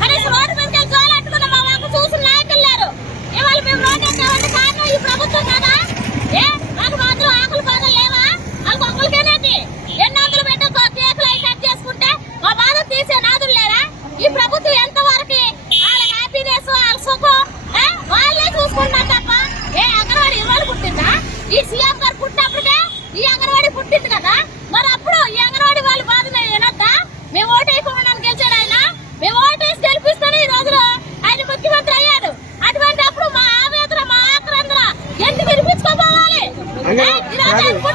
కనీసం రోడ్డు మీదకి జోలు అంటుకున్న మా మాకు చూసిన నాయకులు లేరు. ఇవాళ మేము రోడ్డు అంటే కారణం ఈ ప్రభుత్వం కదా? ఏ? I don't know.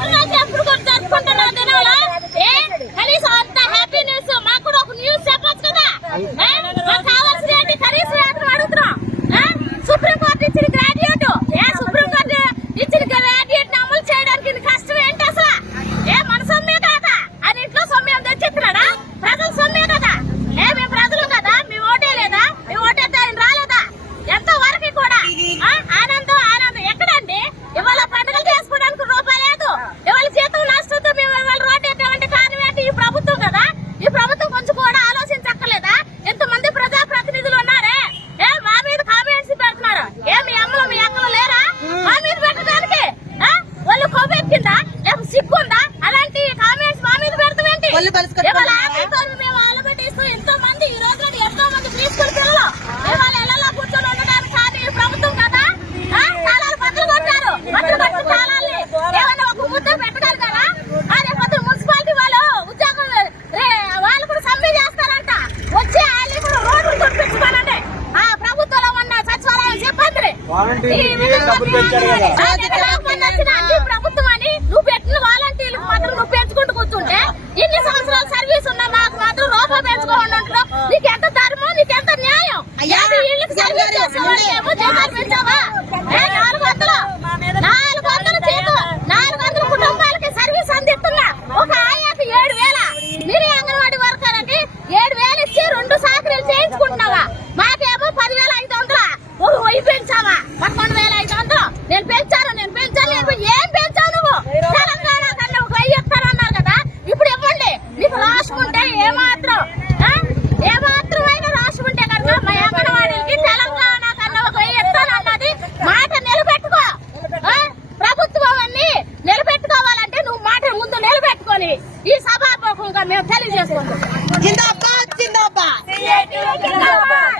సిగ్గుందా? అలాంటి కామెంట్స్ మా మీద పెడతామేంటి మేము ఆలబెట్టేస్తూ ఎంతో మంది రోజు ఎంతో మంది ప్రీస్కూల్ వాళ్ళు ప్రభుత్వం కదా? చాలా మున్సిపాలిటీ వాళ్ళు ఉద్యోగం వాళ్ళు కూడా సమ్మె చేస్తారంట. వచ్చి వాళ్ళు ఆ ప్రభుత్వంలో ఉన్న సచివాలయం చెప్పండి julgamento, é, ela responde. Inabate, inabate. Sim, é tudo que inabate.